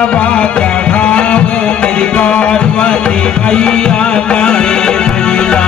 वल्लभा चढ़ाओ मेरी पार्वती मैया करे लीला।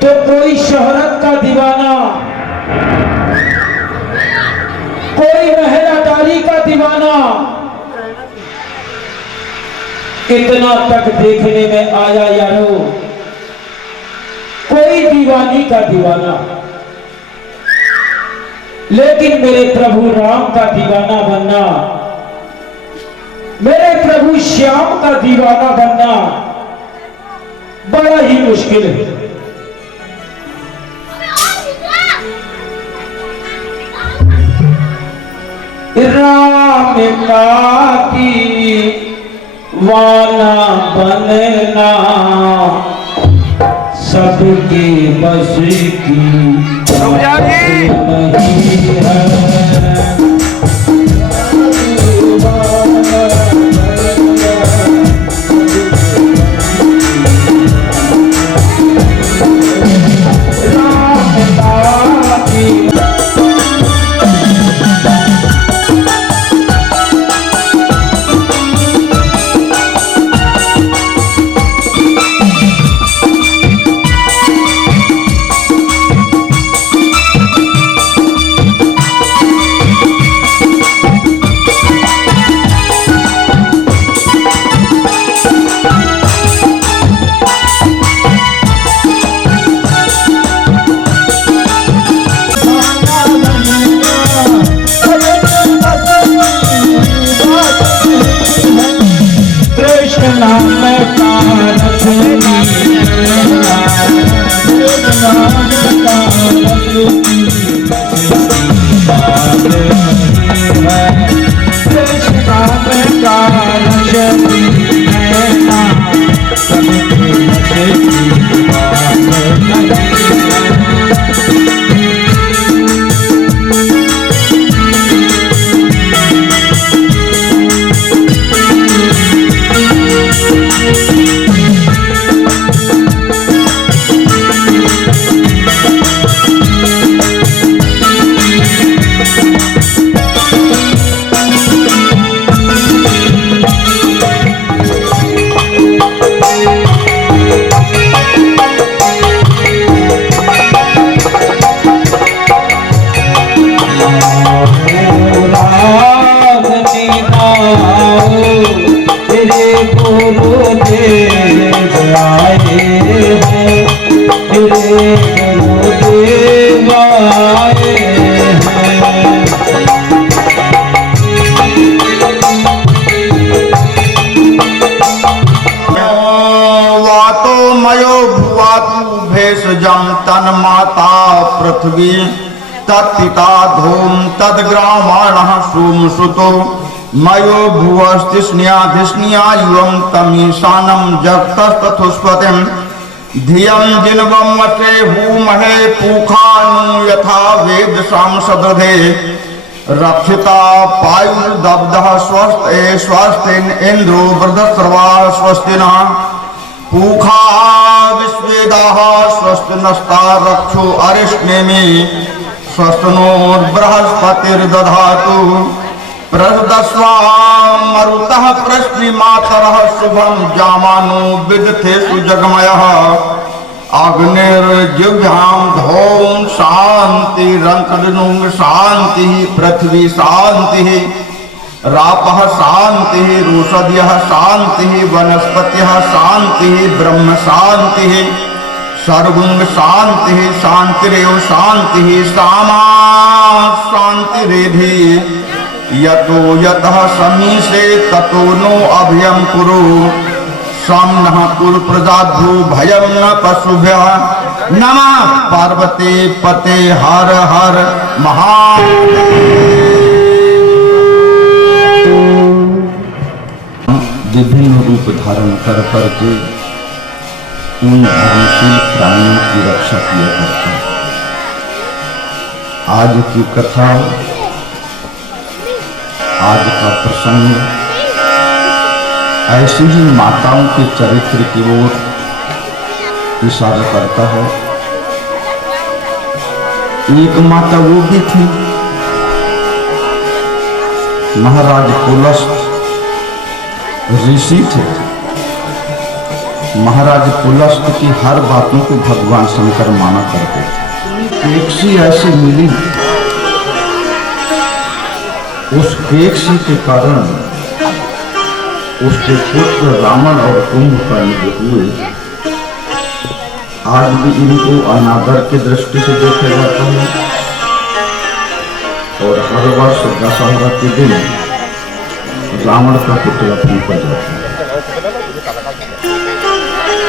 तो कोई शोहरत का दीवाना, कोई महलादारी का दीवाना, इतना तक देखने में आया यारो, कोई दीवानी का दीवाना। लेकिन मेरे प्रभु राम का दीवाना बनना, मेरे प्रभु श्याम का दीवाना बनना बड़ा ही मुश्किल है। राम का दीवाना बनना सबके बस की बात नहीं है। भेषजं तन्माता पृथ्वी तत्पिता धूम तद्ग्रामाणः सोमसुतो मयो भुवस्तिष्ण्याधिष्ण्या युवं तमीशानं जगतस्तथुष्पतिं धियं जिन्वं वसे भूमहे पूखानु यथा वेदसां सदृधे रक्षिता पायुर्दब्धः स्वस्ते स्वस्तिन इन्द्रो वृद्धस्रवा स्वस्तिना पूखा विश्वेदाः स्वस्तिनस्ता रक्षो अरिष्णेमि स्वस्तिनोर्बृहस्पतिर्दधातु प्रदस्वां मरुतः प्रश्निमातरः शुभं जामानो विदथेषु जगमयः अग्निर्जिह्वां धौम शान्तिरन्तरिनुं शान्तिः पृथ्वी शान्तिः रापः शान्तिः रोषधयः शान्तिः वनस्पतिः शान्तिः ब्रह्म शान्तिः सर्वं शान्तिः शान्तिरेव शान्तिः सामा शान्तिरेधि यतो यतः समीसे ततो नो अभयं कुरु सम नः कुरु प्रजाभ्यो भयं न पशुभ्यः नमः पार्वती पते हर हर विभिन्न रूप धारण कर करके उन धर्मशील प्राणियों की रक्षा किया करता है। आज की कथा, आज का प्रसंग ऐसी ही माताओं के चरित्र की ओर इशारा करता है। एक माता वो भी थी, महाराज पुलस्त ऋषि थे। महाराज पुलस्त की हर बातों को भगवान शंकर माना करते थे। एक सी ऐसी मिली, उस केकसी के कारण उसके पुत्र रावण और कुंभकर्ण जो हुए, आज भी इनको अनादर की दृष्टि से देखा जाता है और हर वर्ष दशहरा के दिन रावण का पुतला फूंका जाता है।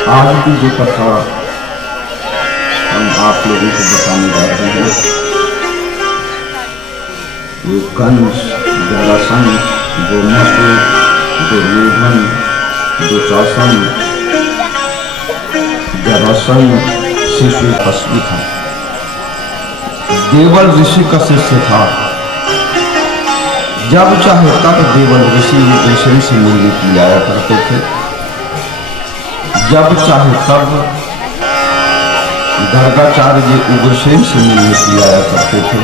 आज भी जो कथा हम आप लोगों को बताने जा रहे हैं, वो कंस, जरासंध, गोमूत्र, दुर्योधन, दुशासन, जरासंध शिशु कश्यप था। देवल ऋषि का शिष्य था। जब चाहे तब देवल ऋषि उग्रसेन से मिलने के लिए आया करते थे। जब चाहे तब गर्गाचार्य जी उग्रसेन से मिलने के लिए आया करते थे।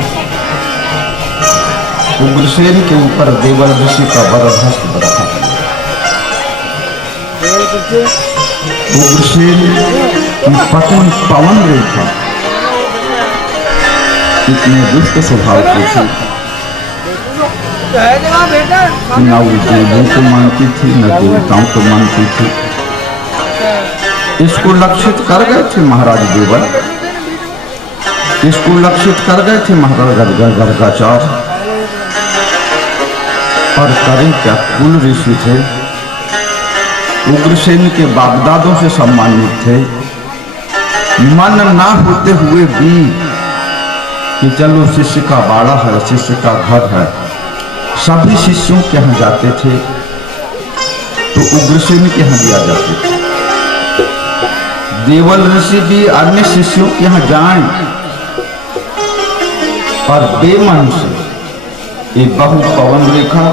उग्रसेन के ऊपर देवल ऋषि का वरदहस्त रखा। उग्रसेन की पत्नी पवन रेखा इतने दुष्ट स्वभाव की थी, न वो देवों को मानती थी न देवताओं को मानती थी। इसको लक्षित कर गए थे महाराज देवल, इसको लक्षित कर गए थे महाराज गर्गाचार्य। और करें क्या, कुल ऋषि थे, उग्रसेन के बापदादों से सम्मानित थे। मन ना होते हुए भी कि चलो शिष्य का बाड़ा है, शिष्य का घर है, सभी शिष्यों के यहाँ जाते थे तो उग्रसेन के यहाँ दिया जाते थे। देवल ऋषि भी अन्य शिष्यों के यहाँ जाएं, पर बेमन से एक बहु पवन रेखा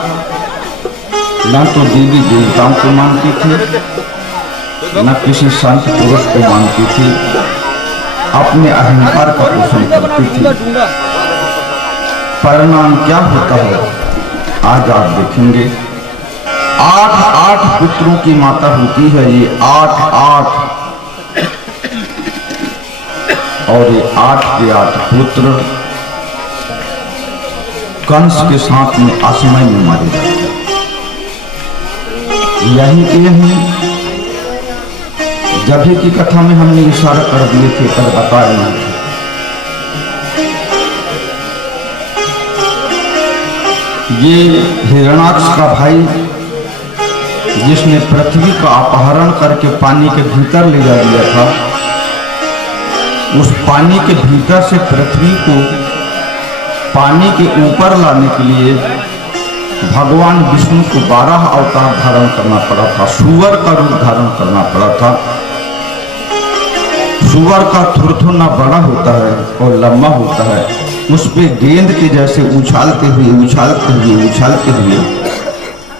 न तो देवी देवताओं को मानती थी, न किसी संत पुरुष को मानती थी, अपने अहंकार का पोषण करती थी। परिणाम क्या होता है आज आप देखेंगे। 8 पुत्रों की माता होती है ये, 8 और ये 8 के 8 पुत्र कंस के साथ में असमय में मारे जाते हैं। यही जब की कथा में हमने इशारा कर दिए थे, पर बताया नहीं था। ये हिरणाक्ष का भाई जिसने पृथ्वी का अपहरण करके पानी के भीतर ले जा दिया था, उस पानी के भीतर से पृथ्वी को पानी के ऊपर लाने के लिए भगवान विष्णु को 12 अवतार धारण करना पड़ा था। सूअर का रूप धारण करना पड़ा था। सूअर का थुरथुना बड़ा होता है और लंबा होता है, उस पे गेंद के जैसे उछालते हुए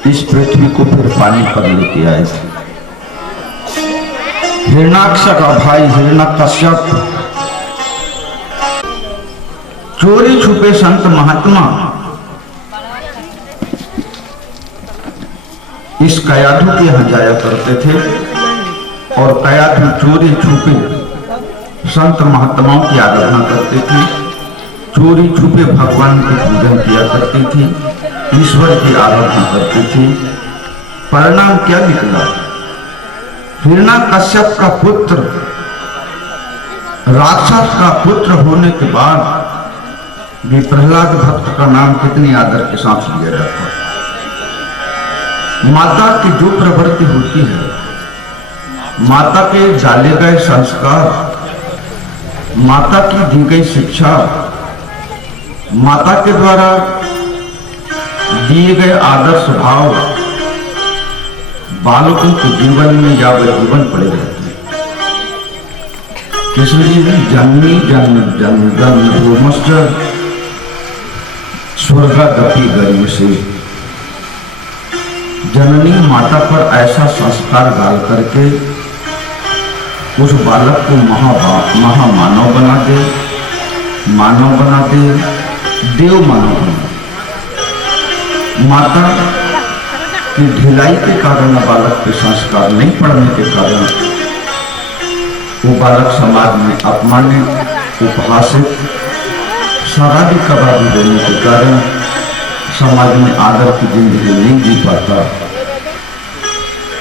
इस पृथ्वी को फिर पानी पर लेके आए थे। हिरण्याक्ष का भाई हिरण्यकश्यप, चोरी छुपे संत महात्मा इस कयाधु के यहाँ जाया करते थे और कयाधु चोरी छुपे संत महात्माओं की आराधना करते थे, चोरी छुपे भगवान के पूजन किया करते थे, ईश्वर की आराधना करते थे। परिणाम क्या निकला? हिरण्याकश्यप का पुत्र, राक्षस का पुत्र होने के बाद भी प्रहलाद भक्त का नाम कितनी आदर के साथ लिया जाता है। माता की जो प्रवृत्ति होती है, माता के डाले गए संस्कार, माता की दी गई शिक्षा, माता के द्वारा दिए गए आदर्श भाव बालकों के जीवन में यावज्जीवन पड़े रहते हैं। इसलिए जन्मी जन्म जन्म जन्म रोमश्च स्वर्गादपि गर्म से, जननी माता पर ऐसा संस्कार डाल करके उस बालक को महामानव बना दे, मानव बना दे, देव मानव बना दे। माता की ढिलाई के कारण बालक के संस्कार नहीं पड़ने के कारण वो बालक समाज में अपमानित, उपहासित, शराबी कबाबी होने के कारण समाज में आदर की जिंदगी नहीं जी पाता।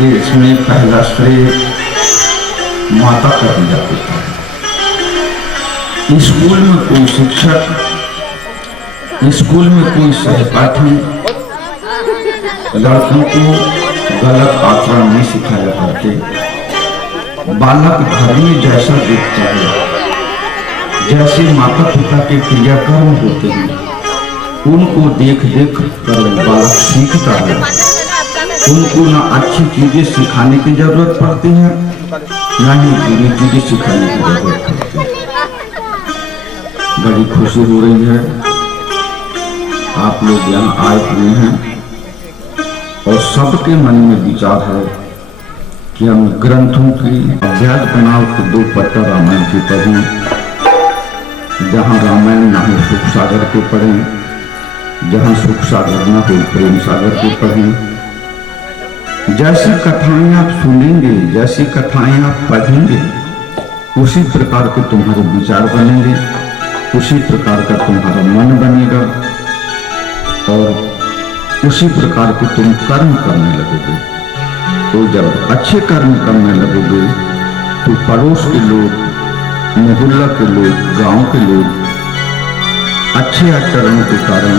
इसमें पहला श्रेय माता का दिया जाता है। स्कूल में कोई शिक्षक, स्कूल में कोई सहपाठी लड़कों को गलत आचरण नहीं सिखाया करते। बालक घर में जैसा देखता है, जैसे माता पिता के क्रियाकर्म होते हैं, उनको देख देख कर बालक सीखता है। उनको ना अच्छी चीजें सिखाने की जरूरत पड़ती है, ना ही बुरी चीजें सिखाने की जरूरत पड़ती है। बड़ी खुशी हो रही है आप लोग यहाँ आए हुए हैं और सबके मन में विचार है कि हम ग्रंथों की अभ्यास बनाओ के 2 पट्टा रामायण की पढ़ें। जहाँ रामायण ना हो सुख सागर को पढ़ें, जहाँ सुख सागर न हो प्रेम सागर को पढ़ें। जैसी कथाएं आप सुनेंगे, जैसी कथाएं आप पढ़ेंगे, उसी प्रकार के तुम्हारे विचार बनेंगे, उसी प्रकार का तुम्हारा मन बनेगा और उसी प्रकार के तुम कर्म करने लगोगे। तो जब अच्छे कर्म करने लगोगे तो पड़ोस के लोग, मोहल्ला के लोग, गांव के लोग अच्छे आचरण के कारण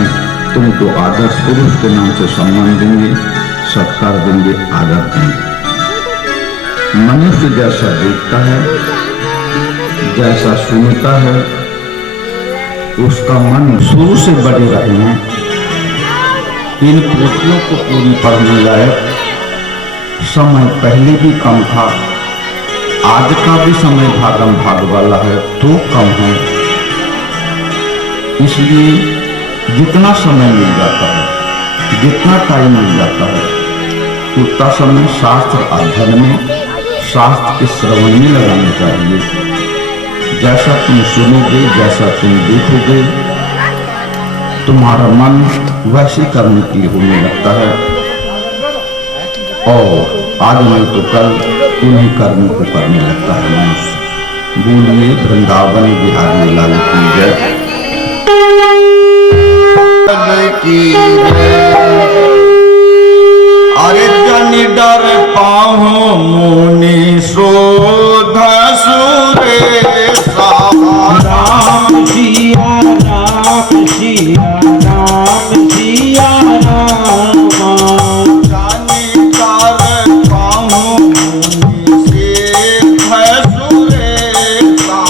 तुमको आदर्श पुरुष के नाम से सम्मान देंगे, सत्कार देंगे, आदर देंगे। मनुष्य जैसा देखता है, जैसा सुनता है, उसका मन शुरू से बड़े रहे हैं। इन पोथियों को पूरी पढ़ने लायक समय पहले भी कम था, आज का भी समय भागम भाग वाला है तो कम है। इसलिए जितना समय मिल जाता है, जितना टाइम मिल जाता है, उतना समय शास्त्र अध्ययन में, शास्त्र के श्रवण में लगाना चाहिए। जैसा तुम सुनोगे, जैसा तुम देखोगे, तुम्हारा मन वैसे करने के लिए होने लगता है और आज नहीं तो कल उन्हीं कर्मों को करने लगता है मनुष्य। बोलिए वृंदावन बिहारी लाल की जय। अरे जन डर पाहु मुनि शोध सुरेशा। राम सिया राम सिया राम सिया राम। जन डर पाहु मुनि सिद्ध सुरेशा।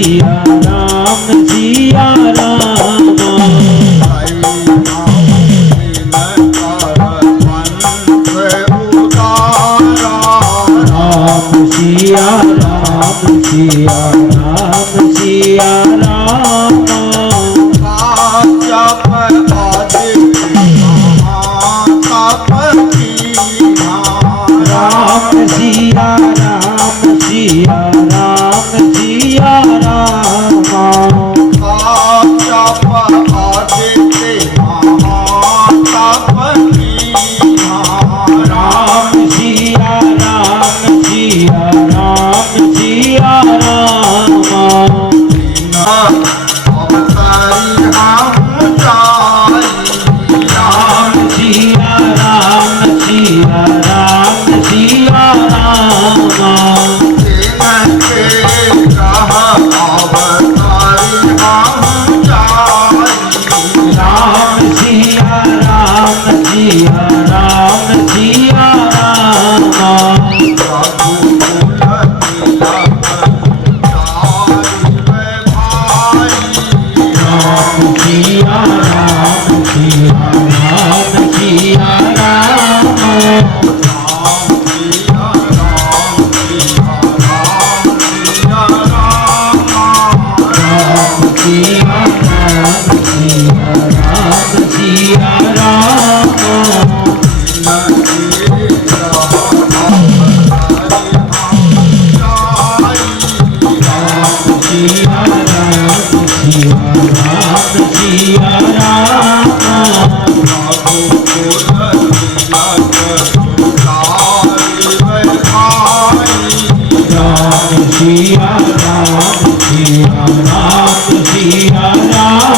सिया राम सिया राम सिया राम सिया राम सिया राम राम सिया राम सिया राम सिया राम राम सिया राम सिया राम सिया राम राम सिया राम सिया राम सिया राम राम सिया राम सिया राम सिया राम राम सिया राम सिया राम सिया राम राम सिया राम सिया राम सिया राम सिया राम सिया राम सिया राम राम सिया राम सिया राम सिया राम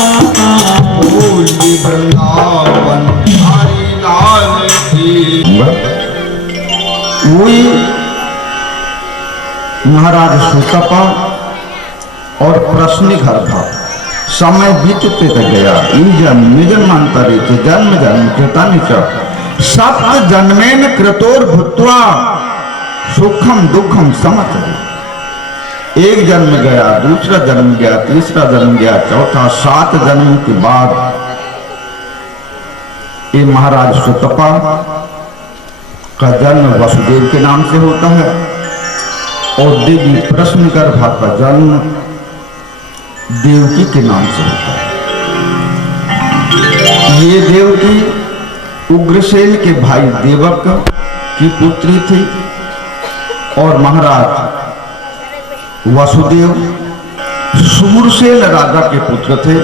वही महाराज सुतपा और प्रश्न घर था। समय बीतते तक गया जन्मांतरे जन्म जन्म कृतानि च सप्त जन्मेन कृतोर भूत्वा सुखम दुखम समचरे। एक जन्म गया, दूसरा जन्म गया, तीसरा जन्म गया, चौथा, 7 जन्म के बाद ये महाराज सुतपा का जन्म वसुदेव के नाम से होता है और देवी प्रश्नगर्भा का जन्म देवकी के नाम से होता है। ये देवकी उग्रसेन के भाई देवक की पुत्री थी और महाराज वसुदेव सूरसेन राजा के पुत्र थे।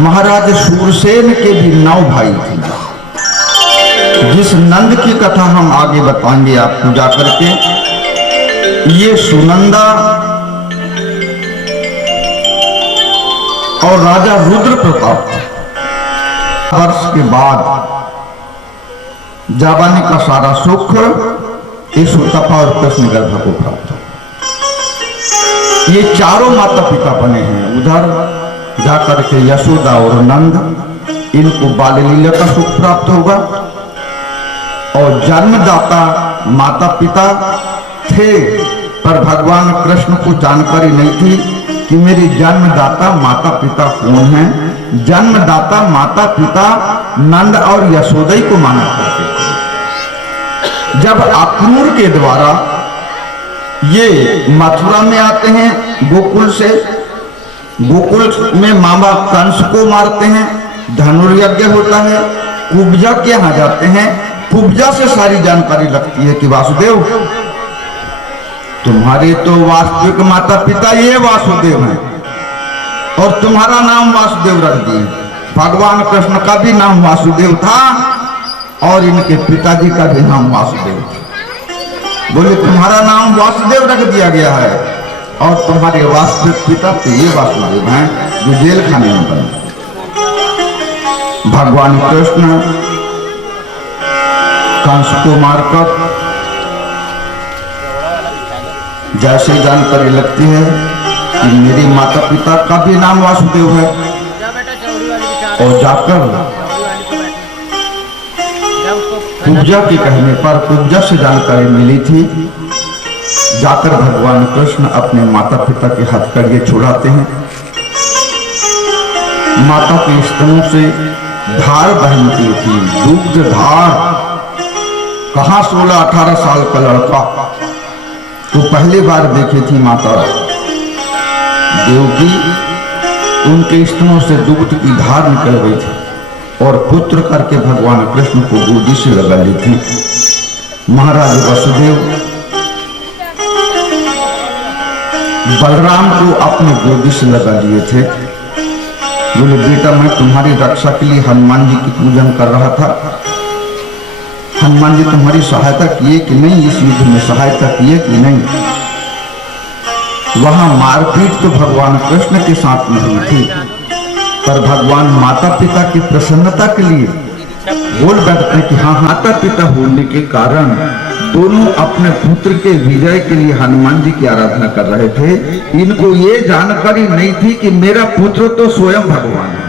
महाराज सूरसेन के भी 9 भाई थे। जिस नंद की कथा हम आगे बताएंगे आपको जाकर के, ये सुनंदा और राजा रुद्र प्रताप वर्ष के बाद जाबानी का सारा सुख इस सुतपा और प्रश्नगर्भा को प्राप्त हो। ये चारों माता पिता बने हैं। उधर जाकर के यशोदा और नंद, इनको बाल लीला का सुख प्राप्त होगा और जन्मदाता माता पिता थे, पर भगवान कृष्ण को जानकारी नहीं थी कि मेरे जन्मदाता माता पिता कौन हैं। जन्मदाता माता पिता नंद और यशोदा को माना करते थे। जब अक्रूर के द्वारा ये मथुरा में आते हैं गोकुल से, गोकुल में मामा कंस को मारते हैं, धनुर्यज्ञ होता है, कुब्जा के यहाँ जाते हैं। कुब्जा से सारी जानकारी लगती है कि वासुदेव तुम्हारे तो वास्तविक माता पिता ये वासुदेव हैं और तुम्हारा नाम वासुदेव रख दिए। भगवान कृष्ण का भी नाम वासुदेव था और इनके पिताजी का भी नाम वासुदेव था। बोले तुम्हारा नाम वासुदेव रख दिया गया है और तुम्हारे वास्तविक पिता तो ये वासुदेव हैं जो जेल खाने में बने। भगवान कृष्ण कंस को मारकर जैसे जानकारी लगती है कि मेरे माता पिता का भी नाम वासुदेव है और जाकर कुब्जा के कहने पर, कुब्जा से जानकारी मिली थी, जाकर भगवान कृष्ण अपने माता पिता के हथकड़िए छुड़ाते हैं। माता के स्तनों से धार बहती थी, दूध धार। कहां 16-18 साल का लड़का तो पहली बार देखी थी माता देवकी, उनके स्तनों से दूध की धार निकल गई थी और पुत्र करके भगवान कृष्ण को गोदी से लगा ली थी। महाराज वसुदेव बलराम को अपने गोदी से लगा लिए थे। बोले बेटा मैं तुम्हारी रक्षा के लिए हनुमान जी की पूजन कर रहा था, हनुमान जी तुम्हारी सहायता किए कि नहीं, इस युद्ध में सहायता किए कि नहीं। वहां मारपीट तो भगवान कृष्ण के साथ में हुई थी, पर भगवान माता पिता की प्रसन्नता के लिए बोल बैठते कि हाँ, माता पिता होने के कारण दोनों अपने पुत्र के विजय के लिए हनुमान जी की आराधना कर रहे थे। इनको ये जानकारी नहीं थी कि मेरा पुत्र तो स्वयं भगवान है,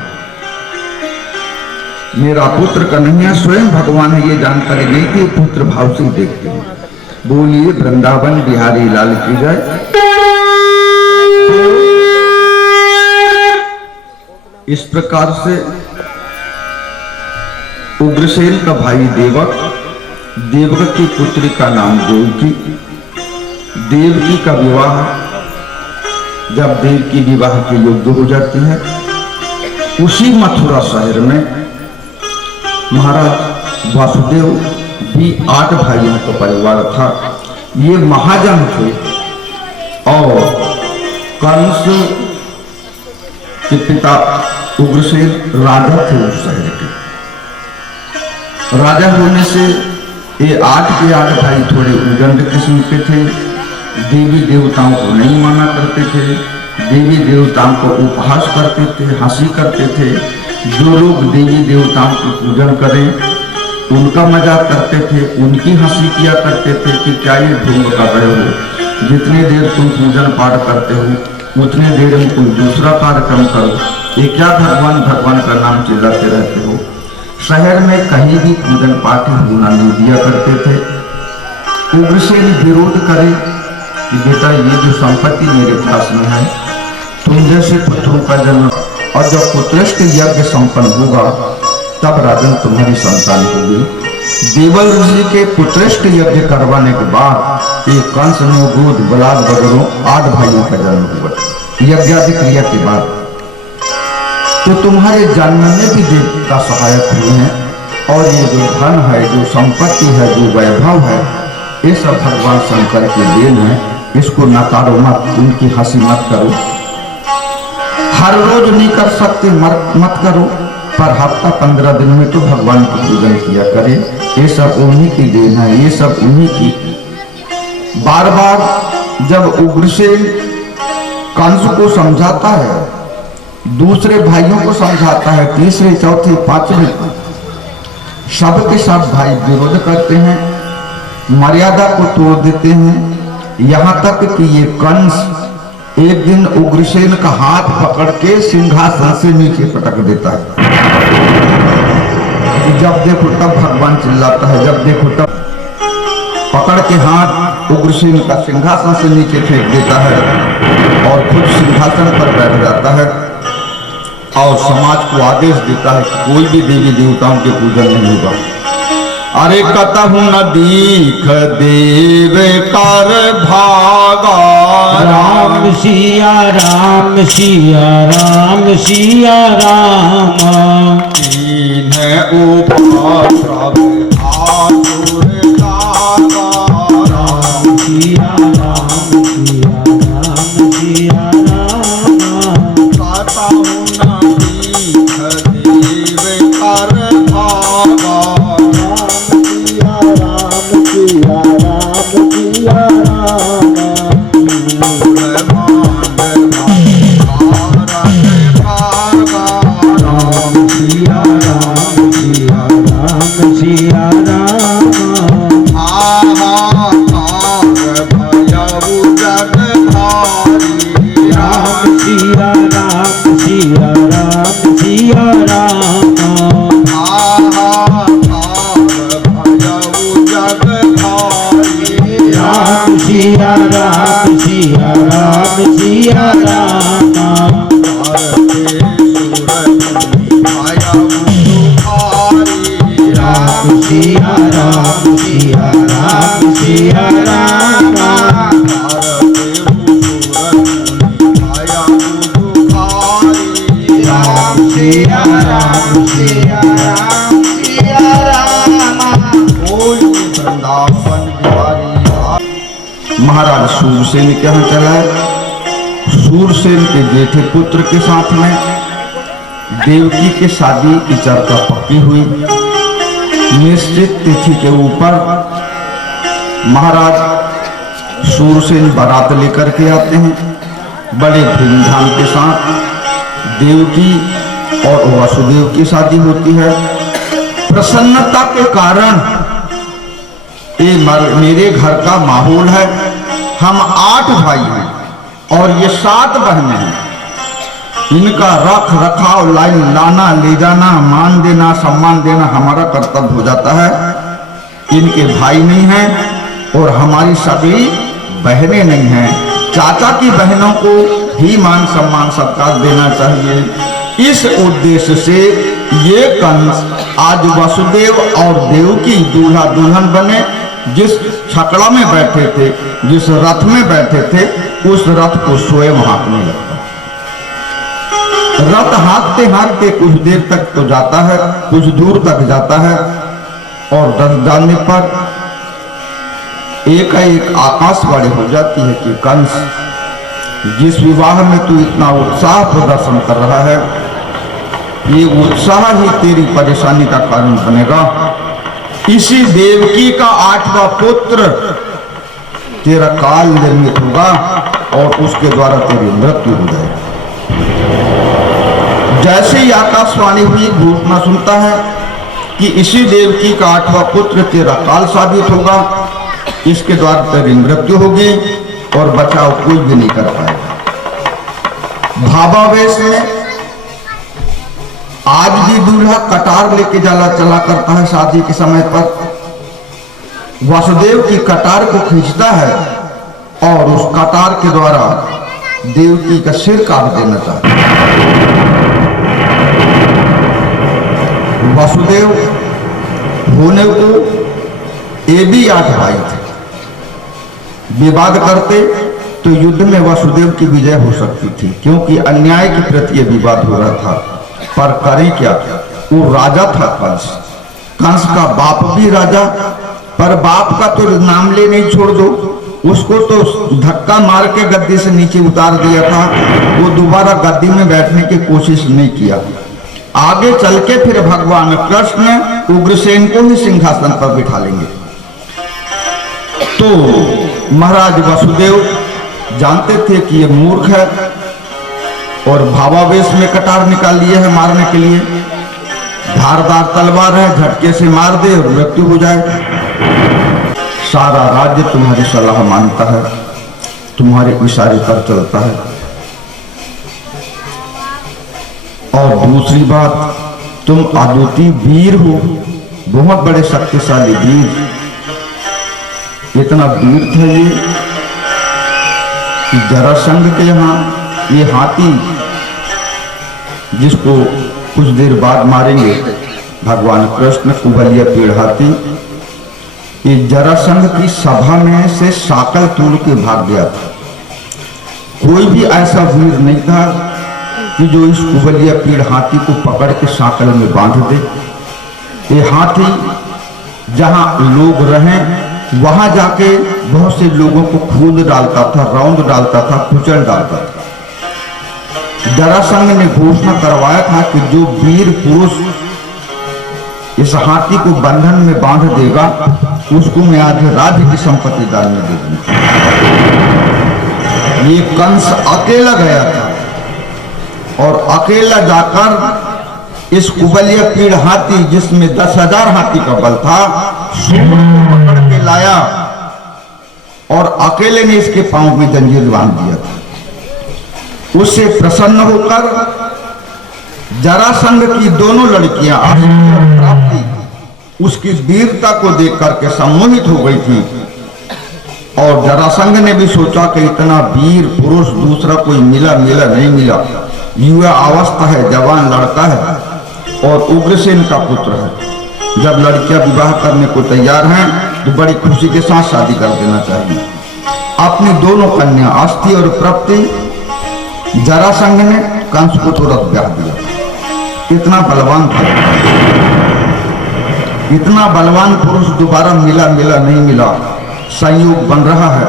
मेरा पुत्र का नहीं है, स्वयं भगवान है, ये जानकारी नहीं थी। पुत्र भाव से देखते हैं। बोलिए वृंदावन बिहारी लाल की जय। इस प्रकार से उग्रसेन का भाई देवक, देवक की पुत्री का नाम देवकी, देवकी का विवाह, जब देवकी विवाह के योग्य हो जाती है, उसी मथुरा शहर में महाराज वासुदेव भी 8 भाइयों का परिवार था। ये महाजन थे और कंस के पिता उग्रसेन राजा थे उस शहर के। राजा होने से ये 8 के 8 भाई थोड़े उदंड किस्म के थे, देवी देवताओं को नहीं माना करते थे, देवी देवताओं को उपहास करते थे, हंसी करते थे। जो लोग देवी देवताओं को पूजन करें उनका मजाक करते थे, उनकी हंसी किया करते थे कि क्या ये ढोंग कर रहे हो, जितनी देर तुम पूजन पाठ करते हो उतनी देर में कोई दूसरा कार्यक्रम करो, ये क्या भगवान भगवान का नाम चिल्लाते रहते हो। शहर में कहीं भी पूजन पाठ होना नहीं दिया करते थे। उग्रसेन विरोध करे कि बेटा ये जो संपत्ति मेरे पास में है, तुम जैसे पुत्रों का जन्म और जब पुत्रष्ट यज्ञ संपन्न होगा तब राजन तुम्हारी संतान होगी। देवल ऋषि के पुत्रष्ट यज्ञ करवाने के बाद एक कंस नवगोद बलाद वगैरह 8 भाइयों का जन्म हुआ यज्ञादि क्रिया के बाद। तो तुम्हारे जन्म में भी देवता सहायक हुए हैं और ये जो धन है, जो संपत्ति है, जो वैभव है, ये सब भगवान शंकर के देन है। इसको नकारो मत, उनकी हंसी मत करो। हर रोज नहीं कर सकते मत करो, पर हफ्ता 15 दिन में तो भगवान की पूजन किया करे। ये सब उन्हीं की देन है, ये सब उन्हीं की। बार बार जब उग्रसेन कंस को समझाता है, दूसरे भाइयों को समझाता है, तीसरे चौथे पांचवें, सब के सब भाई विरोध करते हैं, मर्यादा को तोड़ देते हैं। यहाँ तक कि ये कंस एक दिन उग्रसेन का हाथ पकड़ के सिंहासन से नीचे पटक देता है। जब देखो तब भगवान चिल्लाता है, जब देखो तब पकड़ के हाथ उग्रसेन का सिंहासन से नीचे फेंक देता है और खुद सिंहासन पर बैठ जाता है और समाज को आदेश देता है कि कोई भी देवी देवताओं के पूजन नहीं होगा। अरे कतहु न दीख देव कर भागा, राम सिया राम सिया राम सिया राम, तीन ऊपर सब आसुर दागा। राम सिया राम सिया राम सिया राम, कतहु न दीख देव कर भागा, सिया राम। आहा भयउ जग सिया राम सिया राम राम सिया राम सिया राम सिया राम राम सिया राम सिया राम सिया राम। वृंदावन बिहारी। महाराज सूरसेन के यहाँ चला है। सूरसेन के जेठे पुत्र के साथ में देवकी के शादी की चर्चा पक्की हुई। निश्चित तिथि के ऊपर महाराज सूरसेन बारात लेकर के आते हैं। बड़े धूमधाम के साथ देवकी और वासुदेव की शादी होती है। प्रसन्नता के कारण ये मेरे घर का माहौल है। हम 8 भाई हैं और ये 7 बहनें हैं। इनका रख रखाव लाना ले जाना, मान देना, सम्मान देना हमारा कर्तव्य हो जाता है। इनके भाई नहीं हैं और हमारी सभी बहनें नहीं हैं। चाचा की बहनों को ही मान सम्मान सत्कार देना चाहिए। इस उद्देश्य से ये कंस आज वसुदेव और देवकी दूल्हा दुल्हन बने। जिस छकड़ा में बैठे थे, जिस रथ में बैठे थे, उस रथ को स्वयं हाँकने लगता। रथ हाँकते हाँकते कुछ देर तक तो जाता है, कुछ दूर तक जाता है और रथ जाने पर एक आकाशवाणी हो जाती है कि कंस, जिस विवाह में तू इतना उत्साह प्रदर्शन कर रहा है, ये उत्साह ही तेरी परेशानी का कारण बनेगा। इसी देवकी का 8वां पुत्र तेरा काल निर्मित होगा और उसके द्वारा तेरी मृत्यु हो जाएगी। जैसे ही आकाशवाणी हुई, घोषणा सुनता है कि इसी देवकी का 8वां पुत्र तेरा काल साबित होगा, इसके द्वारा तेरी मृत्यु होगी और बचाव कोई भी नहीं कर पाएगा। भावावेश में आज भी दूल्हा कटार लेके चला करता है। शादी के समय पर वासुदेव की कटार को खींचता है और उस कटार के द्वारा देवकी का सिर काट देना चाहता है। वासुदेव होने को ये भी 8 भाई थे। विवाद करते तो युद्ध में वासुदेव की विजय हो सकती थी, क्योंकि अन्याय के प्रति यह विवाद हो रहा था। पर करें क्या, वो राजा था कंस। कंस का बाप भी राजा, पर बाप का तो नाम ले नहीं छोड़ दो, उसको तो धक्का मार के गद्दी से नीचे उतार दिया था। वो दोबारा गद्दी में बैठने की कोशिश नहीं किया। आगे चल के फिर भगवान कृष्ण उग्रसेन को ही सिंहासन पर बिठा लेंगे। तो महाराज वसुदेव जानते थे कि ये मूर्ख है और भावावेश में कटार निकाल लिए है मारने के लिए। धारदार तलवार है, झटके से मार दे और मृत्यु हो जाए। सारा राज्य तुम्हारी सलाह मानता है, तुम्हारे इशारे पर चलता है। और दूसरी बात, तुम अद्वितीय वीर हो, बहुत बड़े शक्तिशाली वीर। इतना वीर था ये कि जरासंध के यहाँ ये हाथी, जिसको कुछ देर बाद मारेंगे भगवान कृष्ण, कुबलिया पेड़ हाथी, ये जरासंध की सभा में से साकल तोड़ के भाग गया था। कोई भी ऐसा वीर नहीं था कि जो इस कुबलिया पेड़ हाथी को पकड़ के साकल में बांध दे। ये हाथी जहां लोग रहें वहां जाके बहुत से लोगों को खून डालता था, रौंद डालता था, कुचल डालता था। जरासंध ने घोषणा करवाया था कि जो वीर पुरुष इस हाथी को बंधन में बांध देगा, उसको मैं आधे राज्य की संपत्ति दान में दे दूंगा। ये कंस अकेला गया था और अकेला जाकर इस कुबलिया पीड़ हाथी, जिसमें 10,000 हाथी का बल था, सूर को पकड़ के लाया और अकेले ने इसके पांव में जंजीर बांध दिया था। उससे प्रसन्न होकर जरासंध की दोनों लड़कियां प्राप्ति उसकी वीरता को देख करके सम्मोहित हो गई थी और जरासंध ने भी सोचा कि इतना वीर पुरुष दूसरा कोई मिला नहीं मिला, युवा अवस्था है, जवान लड़का है और उग्रसेन का पुत्र है। जब लड़कियां विवाह करने को तैयार हैं तो बड़ी खुशी के साथ शादी कर देना चाहिए। अपनी दोनों कन्या अस्थि और प्रप्ति जरासंध ने कंस को तुरंत ब्याह दिया। इतना बलवान था, इतना बलवान पुरुष दोबारा मिला नहीं मिला, संयोग बन रहा है,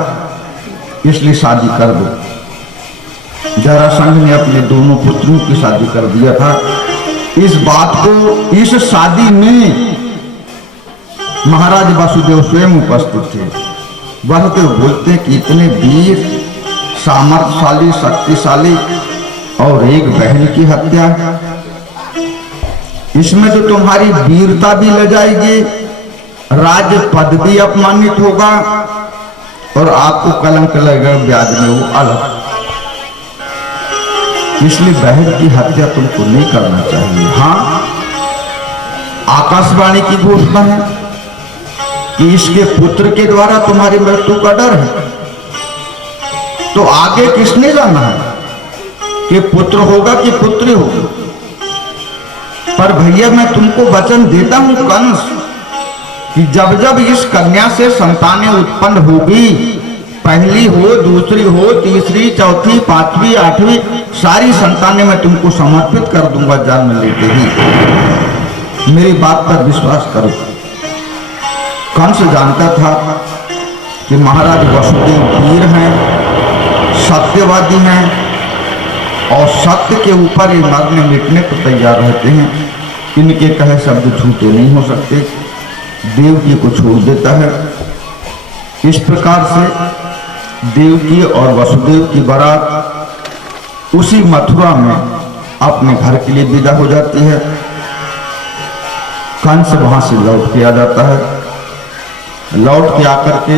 इसलिए शादी कर दो। जरासंध ने अपने दोनों पुत्रों की शादी कर दिया था। इस बात को, इस शादी में महाराज वासुदेव स्वयं उपस्थित थे। वासुदेव बोलते हैं कि इतने वीर, सामर्थ्यशाली, शक्तिशाली और एक बहन की हत्या, इसमें तो तुम्हारी वीरता भी ले जाएगी, राज्य पद भी अपमानित होगा और आपको कलंक लगेगा ब्याज में वो अलग। इसलिए बहन की हत्या तुमको नहीं करना चाहिए। हाँ, आकाशवाणी की घोषणा है कि इसके पुत्र के द्वारा तुम्हारी मृत्यु का डर है, तो आगे किसने जाना है कि पुत्र होगा कि पुत्री होगी। पर भैया मैं तुमको वचन देता हूं कंस कि जब जब इस कन्या से संतानें उत्पन्न होगी, पहली हो, दूसरी हो, तीसरी, चौथी, पांचवी, आठवीं, सारी संतानें मैं तुमको समर्पित कर दूंगा जन्म लेते ही। मेरी बात पर विश्वास करो। कंस जानता था कि महाराज वसुदेव वीर हैं, सत्यवादी हैं और सत्य के ऊपर ये मरने मिटने को तैयार रहते हैं। इनके कहे शब्द झूठे नहीं हो सकते। देवकी को छोड़ देता है। इस प्रकार से देवकी और वसुदेव की बारात उसी मथुरा में अपने घर के लिए विदा हो जाती है। कंस वहां से लौट के आ जाता है। लौट के आकर के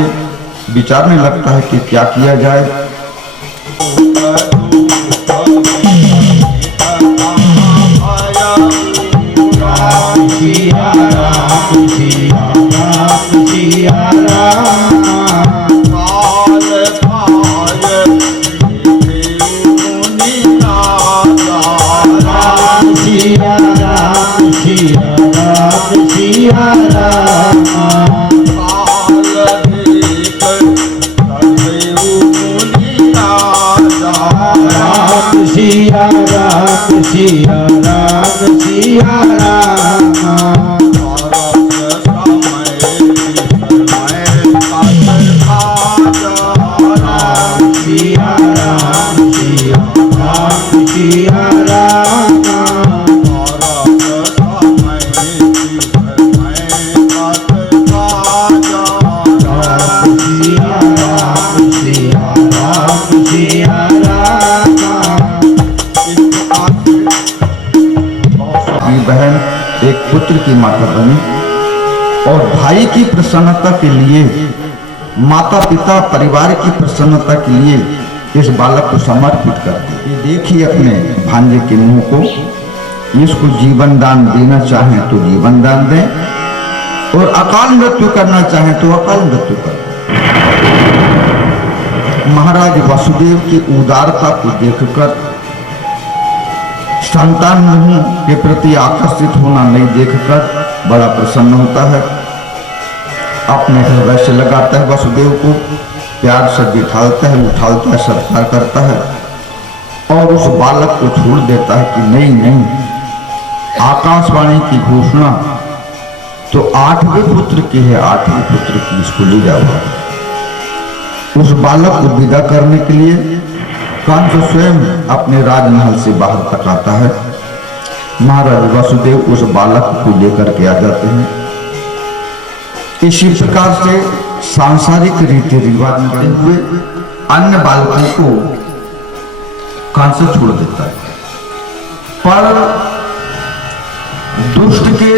विचारने लगता है कि क्या किया जाए। बहन एक पुत्र की माता बनी और भाई की प्रसन्नता के लिए, माता पिता परिवार की प्रसन्नता के लिए इस बालक को समर्पित कर दी। देखिए अपने भांजे के मुंह को, इसको जीवन दान देना चाहें तो जीवन दान दें और अकाल मृत्यु करना चाहें तो अकाल मृत्यु कर दें। महाराज वासुदेव की उदारता को देखकर, संतान के प्रति आकर्षित होना नहीं देखकर बड़ा प्रसन्न होता है। अपने हृदय से लगाता है वसुदेव को, प्यार से बिठालता है, उठालता है, सत्कार करता है और उस बालक को छोड़ देता है कि नहीं, आकाशवाणी की घोषणा तो 8वें पुत्र की है, 8वें पुत्र की, इसको ले जाओ। उस बालक को विदा करने के लिए कंस स्वयं अपने राजमहल से बाहर तक आता है। महाराज वासुदेव उस बालक को लेकर के आ जाते हैं। इसी प्रकार से सांसारिक रीति रिवाज करते हुए अन्य बालकों को कंस छोड़ देता है। पर दुष्ट के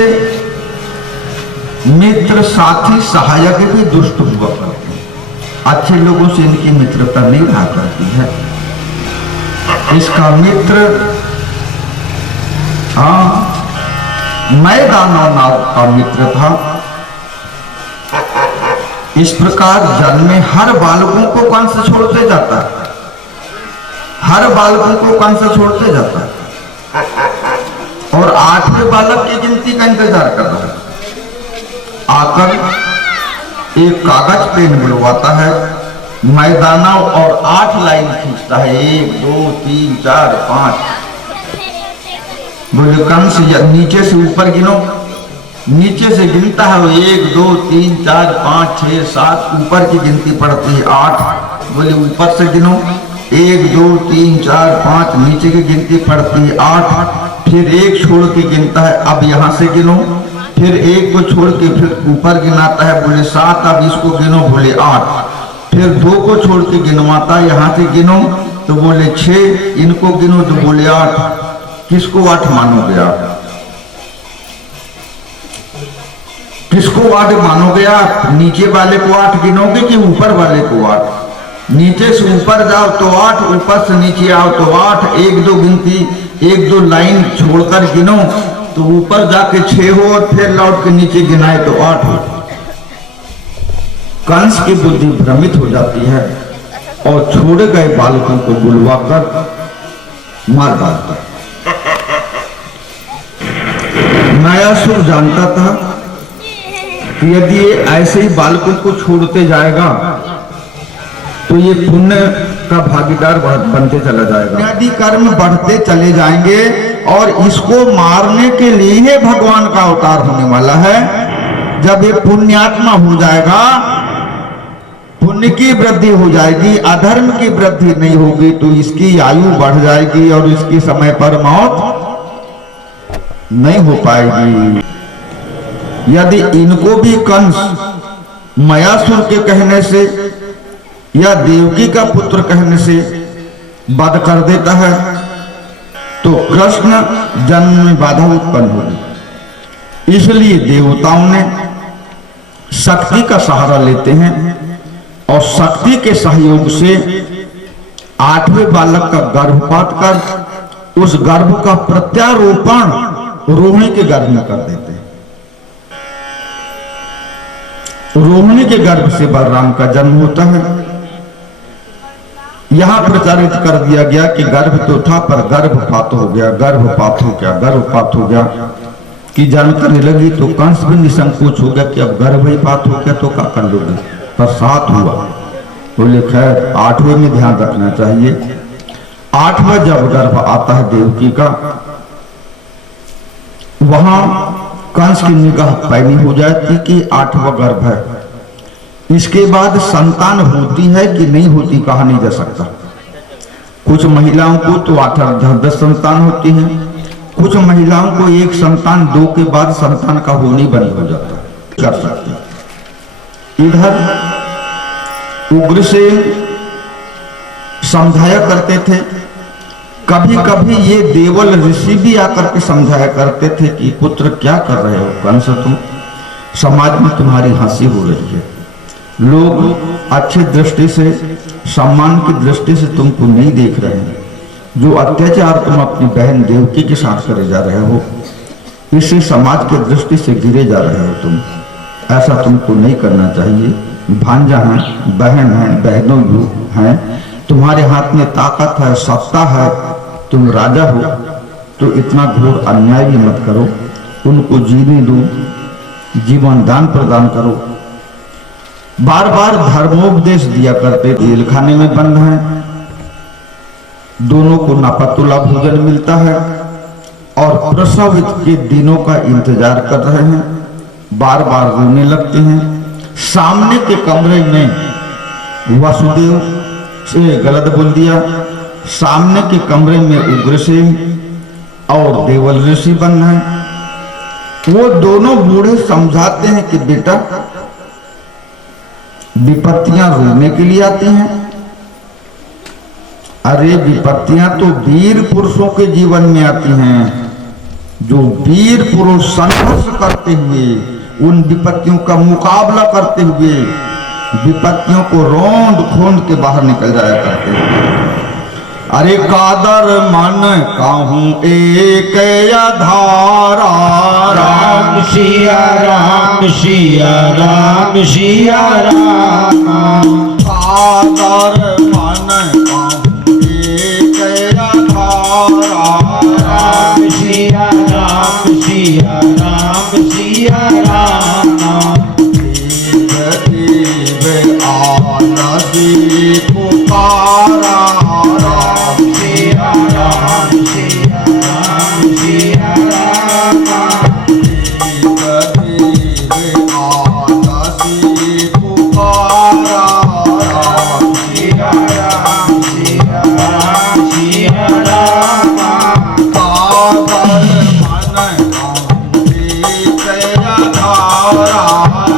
मित्र, साथी, सहायक भी दुष्ट हुआ करते हैं। अच्छे लोगों से इनकी मित्रता नहीं रहा करती है। इसका मित्र मैदान का मित्र था। इस प्रकार जन्म में हर बालकों को कंस छोड़ते जाता है, हर बालकों को कंस छोड़ते जाता है और 8वें बालक की गिनती का इंतजार कर रहा है। आकर एक कागज पेन बुलवाता है, मैदाना और 8 लाइन खींचता है, 1 2 3 4 5। बोले कंस नीचे से ऊपर गिनो, नीचे से गिनता है वो 1 2 3 4 5 6 7, ऊपर की गिनती पड़ती है 8। बोले ऊपर से गिनो, 1 2 3 4 5, नीचे की गिनती पड़ती है 8। फिर 1 छोड़ के गिनता है, अब यहाँ से गिनो, फिर 1 को छोड़ के फिर ऊपर गिनाता है, बोले 7, अब इसको गिनो, बोले 8। फिर 2 को छोड़ के गिनवाता है, यहाँ से गिनो तो बोले 6, इनको गिनो तो बोले 8। किसको 8 मानोगे आप? किसको 8 मानोगे आप? नीचे वाले को 8 गिनोगे कि ऊपर वाले को 8? नीचे से ऊपर जाओ तो 8, ऊपर से नीचे आओ तो 8। 1 2 गिनती, 1 2 लाइन छोड़कर गिनो तो ऊपर जाके 6 हो और फिर लौट के नीचे गिनाए तो 8 हो। कंस की बुद्धि भ्रमित हो जाती है और छोड़े गए बालकों को बुलवाकर मार डालता है। नयासुर जानता था कि यदि ये ऐसे ही बालकों को छोड़ते जाएगा तो ये पुण्य का भागीदार बनते चला जाएगा, यदि कर्म बढ़ते चले जाएंगे और इसको मारने के लिए भगवान का अवतार होने वाला है। जब ये पुण्यात्मा हो जाएगा, पुण्य की वृद्धि हो जाएगी, अधर्म की वृद्धि नहीं होगी, तो इसकी आयु बढ़ जाएगी और इसकी समय पर मौत नहीं हो पाएगी। यदि इनको भी कंस मयासुर के कहने से या देवकी का पुत्र कहने से वध कर देता है तो कृष्ण जन्म में बाधा उत्पन्न होगी। इसलिए देवताओं ने शक्ति का सहारा लेते हैं और शक्ति के सहयोग से 8वें बालक का गर्भपात कर उस गर्भ का प्रत्यारोपण रोहिणी के गर्भ में कर देते हैं। रोहिणी के गर्भ से बलराम का जन्म होता है। यहां प्रचारित कर दिया गया कि गर्भ तो था पर गर्भपात हो गया, गर्भपात हो गया, गर्भपात हो गया कि जानकारी लगी तो कंस भी निसंकोच हो गया कि अब गर्भपात हो गया तो क्या कर लोगे, पर 7 हुआ। बोले खैर 8वें में ध्यान रखना चाहिए। 8वां जब गर्भ आता है देवकी का, वहां कंस की निगाह पैनी हो जाती कि 8वां गर्भ है। इसके बाद संतान होती है कि नहीं होती कहा नहीं जा सकता। कुछ महिलाओं को तो 8-10 संतान होती है, कुछ महिलाओं को एक संतान 2 के बाद संतान का होनी बंद हो जाता है, कर सकते। इधर उग्रसेन समझाया करते थे, कभी कभी ये देवल ऋषि भी आकर के समझाया करते थे कि पुत्र क्या कर रहे हो कंस, तुम समाज में तुम्हारी हंसी हो रही है, लोग अच्छी दृष्टि से सम्मान की दृष्टि से तुमको नहीं देख रहे हैं, जो अत्याचार तुम अपनी बहन देवकी के साथ करे जा रहे हो इससे समाज की दृष्टि से गिरे जा रहे हो तुम, ऐसा तुमको नहीं करना चाहिए। भांजा है, बहन है, बहनों हैं, तुम्हारे हाथ में ताकत है, सत्ता है, तुम राजा हो, तो इतना घोर अन्याय भी मत करो, उनको जीने दो, जीवन दान प्रदान करो। बार बार धर्मोपदेश दिया करते। जेल खाने में बंद हैं, दोनों को नापतुला भोजन मिलता है और प्रसव के दिनों का इंतजार कर रहे हैं, बार बार रोने लगते हैं। सामने के कमरे में वासुदेव से गलत बोल दिया, सामने के कमरे में उग्रसेन और देवल ऋषि बंद हैं। वो दोनों बूढ़े समझाते हैं कि बेटा विपत्तियां रोने के लिए आती हैं, अरे विपत्तियां तो वीर पुरुषों के जीवन में आती हैं, जो वीर पुरुष संघर्ष करते हुए उन विपत्तियों का मुकाबला करते हुए विपत्तियों को रोंद खोंद के बाहर निकल जाया करते हैं। अरे कादर मन कहूँ एक आधारा राम सिया राम सिया राम सिया राम कादर मन कहूँ एक आधारा राम सिया राम सिया राम सिया राम देव आनंदी पुकारा राम सिया राम सिया राम सिया राम देव आनंदी पुकारा राम सिया राम सिया राम सिया राम कादर मन कहूँ एक आधारा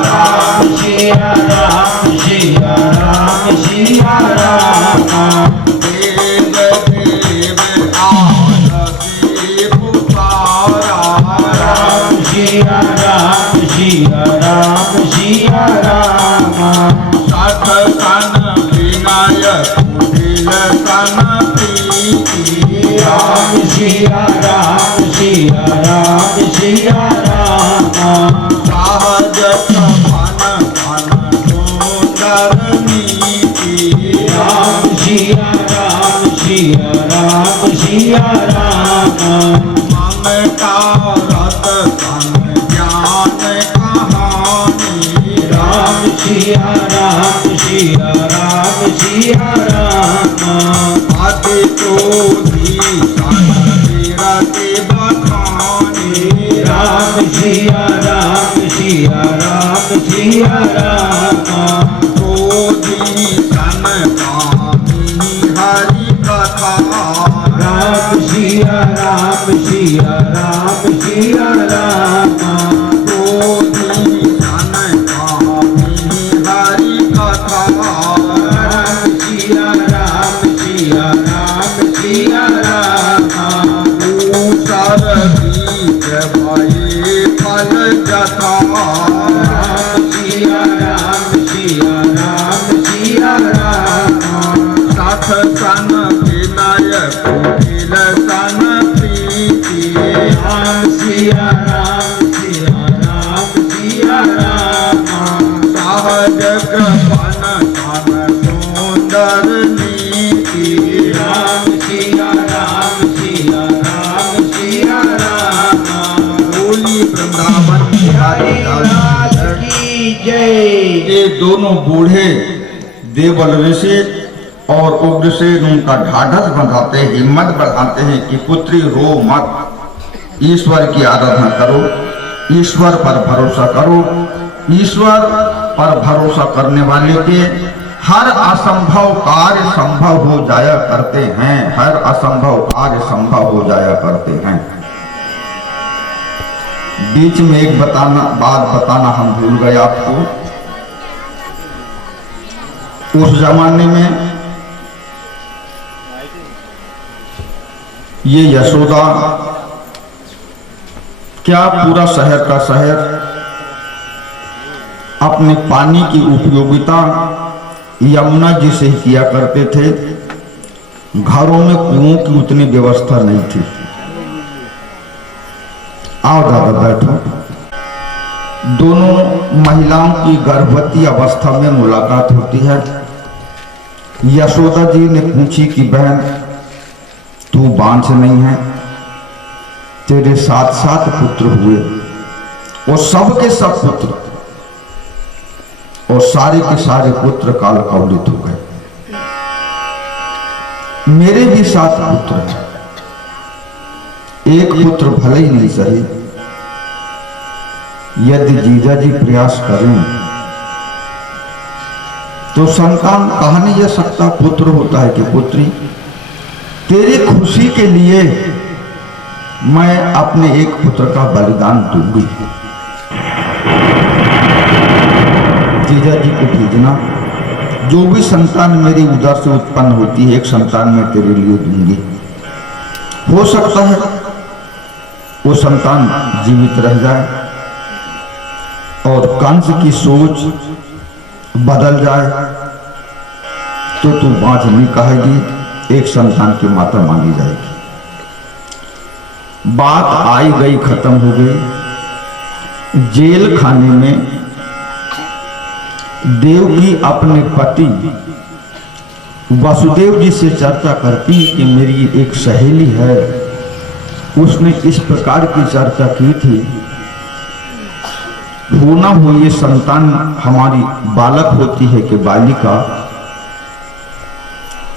राम सिया राम सिया राम सिया राम देव देव आनंदी पुकारा राम सिया राम सिया राम सिया राम सठ सन विनायक कुटिल सन प्रीति राम सिया राम सिया राम सिया राम सहज मन मन सुंदर नीति राम सिया राम सिया राम सिया राम ममता रत सन ज्ञान कहानी राम सिया राम सिया राम सिया राम आदि क्रोधी सन विरति बखानी राम सिया राम सिया राम सिया राम क्रोधी सन कामी हरि कथा राम सिया राम सिया राम सिया राम क्रोधी सन कामी हरि कथा राम सिया राम सिया राम सिया राम दूसर बीज भये फल जथा राम सिया राम सिया राम सिया राम सठ सन विनय कुटिल सन प्रीति राम सिया राम सिया राम सिया राम सहज कृपन सन सुंदर नीति राम सिया राम सिया राम सिया राम बोली वृंदावन बिहारी लाल की जय। ये दोनों बूढ़े देवल ऋषि और उग्रसेन उनका ढाढ़स बंधाते हैं, हिम्मत बढ़ाते हैं कि पुत्री रो मत, ईश्वर की आराधना करो, ईश्वर पर भरोसा करो। ईश्वर पर भरोसा करने वाले के हर असंभव कार्य संभव हो जाया करते हैं, हर असंभव कार्य संभव हो जाया करते हैं। बीच में एक बात बताना हम भूल गए आपको। उस जमाने में ये यशोदा क्या पूरा शहर का शहर अपने पानी की उपयोगिता यमुना जी से ही किया करते थे। घरों में कुओं की उतनी व्यवस्था नहीं थी। आओ दादा बैठो। दोनों महिलाओं की गर्भवती अवस्था में मुलाकात होती है। यशोदा जी ने पूछी कि बहन तू बांझ नहीं है, तेरे 7 पुत्र हुए और सब के सब पुत्र और सारे के सारे पुत्र काल कवलित हो गए। मेरे भी 7 पुत्र हैं, एक पुत्र भले ही नहीं सही। यदि जीजा जी प्रयास करें तो संतान कहा नहीं जा सकता पुत्र होता है कि पुत्री। तेरी खुशी के लिए मैं अपने एक पुत्र का बलिदान दूंगी। जीजा जी को भेजना, जो भी संतान मेरी उदर से उत्पन्न होती है एक संतान मैं तेरे लिए दूंगी। हो सकता है वो संतान जीवित रह जाए और कंस की सोच बदल जाए तो तू बांझ नहीं कहेगी, एक संतान की माता मानी जाएगी। बात आई गई खत्म हो गई। जेल खाने में देवकी अपने पति वासुदेव जी से चर्चा करती है कि मेरी एक सहेली है, उसने इस प्रकार की चर्चा की थी, हो ना हो ये संतान हमारी बालक होती है कि बालिका,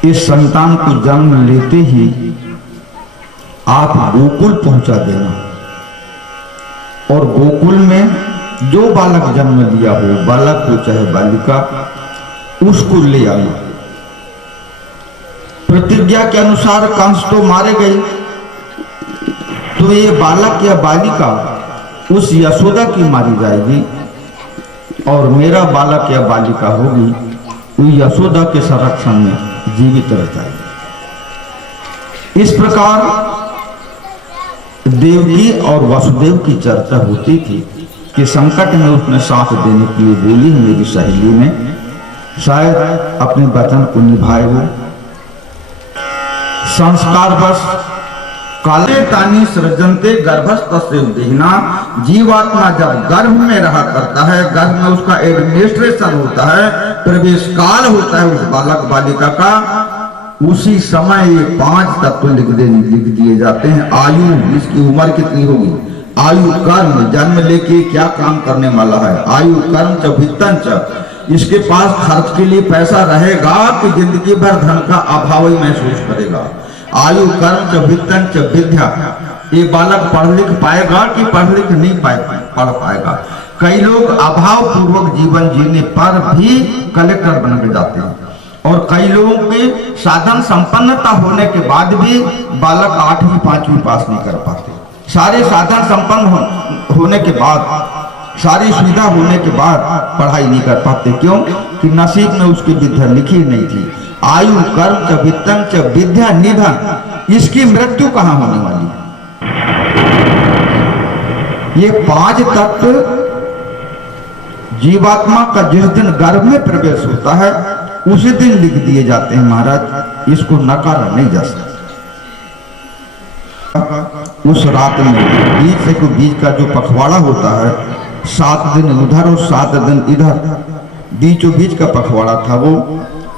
इस संतान को जन्म लेते ही आप गोकुल पहुंचा देना और गोकुल में जो बालक जन्म लिया हो, बालक हो चाहे बालिका, उसको ले आना। प्रतिज्ञा के अनुसार कंस तो मारे गए, तो ये बालक या बालिका उस यशोदा की मारी जाएगी और मेरा बालक या बालिका होगी वो यशोदा के संरक्षण में जीवित रह जाएगी। इस प्रकार देवकी और वसुदेव की चर्चा होती थी कि संकट में उसने साथ देने के लिए बोली मेरी सहेली ने, शायद अपने वचन को निभाए वो। संस्कार बस काले तानी सृजनते गर्भस्थस्य देहना, जीवात्मा जब गर्भ में रहा करता है, गर्भ में उसका एडमिनिस्ट्रेशन होता है, प्रवेश काल होता है उस बालक बालिका का, उसी समय ये 5 तत्व लिख दिए जाते हैं। आयु, इसकी उम्र कितनी होगी, आयु कर्म, जन्म लेके क्या काम करने वाला है, आयु कर्म च वित्तन च, इसके पास खर्च के लिए पैसा रहेगा कि जिंदगी भर धन का अभाव ही महसूस करेगा। आयु कर्म च वित्तन च विद्या, ये बालक पढ़ लिख पाएगा कि पढ़ लिख नहीं पढ़ पाएगा। कई लोग अभाव पूर्वक जीवन जीने पर भी कलेक्टर बन के जाते हैं और कई लोगों के साधन संपन्नता होने के बाद भी बालक 8वीं 5वीं पास नहीं कर पाते। सारे साधन संपन्न होने के बाद, सारी सुविधा होने के बाद पढ़ाई नहीं कर पाते। क्यों? कि नसीब में उसकी विद्या लिखी नहीं थी। आयु कर्म च वित्तम च विद्या निधन, इसकी मृत्यु कहां होने वाली है? ये 5 तत्व जीवात्मा का जिस दिन गर्भ में प्रवेश होता है उसी दिन लिख दिए जाते हैं महाराज, इसको नकारा नहीं जा सकता। उस रात में बीच का जो पखवाड़ा होता है, 7 दिन उधर और 7 दिन इधर, बीच का पखवाड़ा था वो।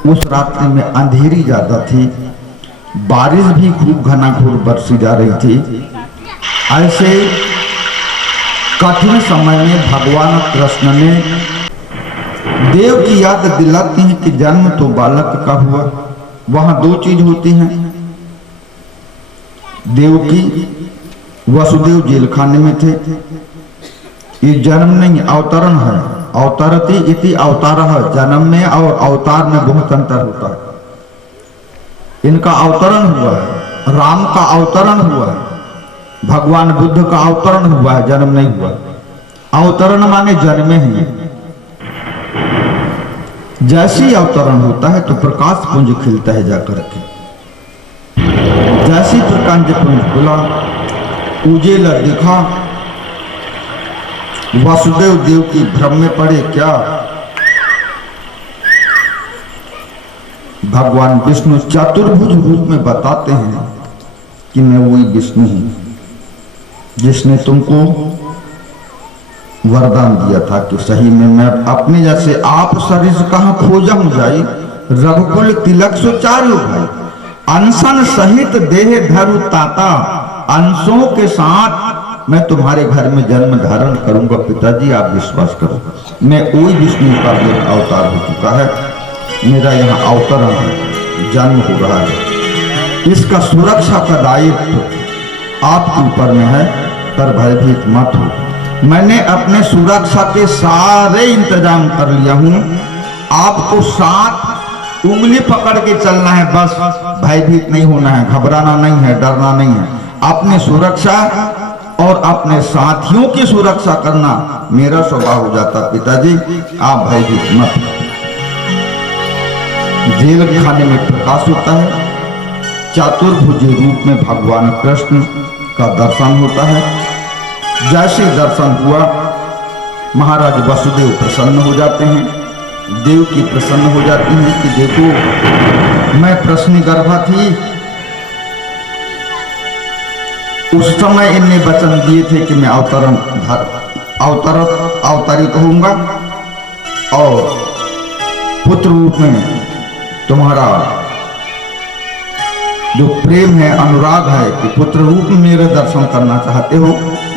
उस रात्रि में अंधेरी ज्यादा थी, बारिश भी खूब घनाघोर बरसी जा रही थी। ऐसे कठिन समय में भगवान कृष्ण ने देव की याद दिलाती है कि जन्म तो बालक का हुआ। वहां 2 चीज होती हैं, देवकी वसुदेव जेल खाने में थे, ये जन्म नहीं अवतरण है। अवतरती इति अवतार है, जन्म में और अवतार में बहुत अंतर होता है। इनका अवतरण हुआ है, राम का अवतरण हुआ है, भगवान बुद्ध का अवतरण हुआ है, जन्म नहीं हुआ। अवतरण माने जन्मे ही। जैसे अवतरण होता है तो प्रकाश पुंज खिलता है जाकर के, जैसी प्रकाश पुंज खुला, उजेला दिखा, वासुदेव देव की भ्रम में पड़े। क्या भगवान विष्णु चतुर्भुज रूप में बताते हैं कि मैं वही विष्णु हूं जिसने तुमको वरदान दिया था कि सही में मैं अपने जैसे आप शरीर कहां खोजा हूं जाई, रघुकुल तिलक सुचारू भाई, अनशन सहित देह धरु ताता, अंशों के साथ मैं तुम्हारे घर में जन्म धारण करूंगा। पिताजी आप विश्वास करो, मैं वही विष्णु का अवतार हो चुका है, मेरा यहाँ अवतरण है, जन्म हो रहा है। इसका सुरक्षा का दायित्व आपके ऊपर में है, पर भयभीत मत हो। मैंने अपने सुरक्षा के सारे इंतजाम कर लिया हूं, आपको 7 उंगली पकड़ के चलना है, बस भयभीत नहीं होना है, घबराना नहीं है, डरना नहीं है। अपनी सुरक्षा और अपने साथियों की सुरक्षा करना मेरा स्वभाव हो जाता। पिताजी आप भयभीत मत। जेल खाने में प्रकाश होता है, चतुर्भुज रूप में भगवान कृष्ण का दर्शन होता है। जैसे दर्शन हुआ महाराज वसुदेव प्रसन्न हो जाते हैं, देव की प्रसन्न हो जाती हैं कि देखो मैं प्रश्न गर्भा थी, उस समय इनने वचन दिए थे कि मैं अवतरित होऊंगा और पुत्र रूप में तुम्हारा जो प्रेम है, अनुराग है कि पुत्र रूप में मेरे दर्शन करना चाहते हो,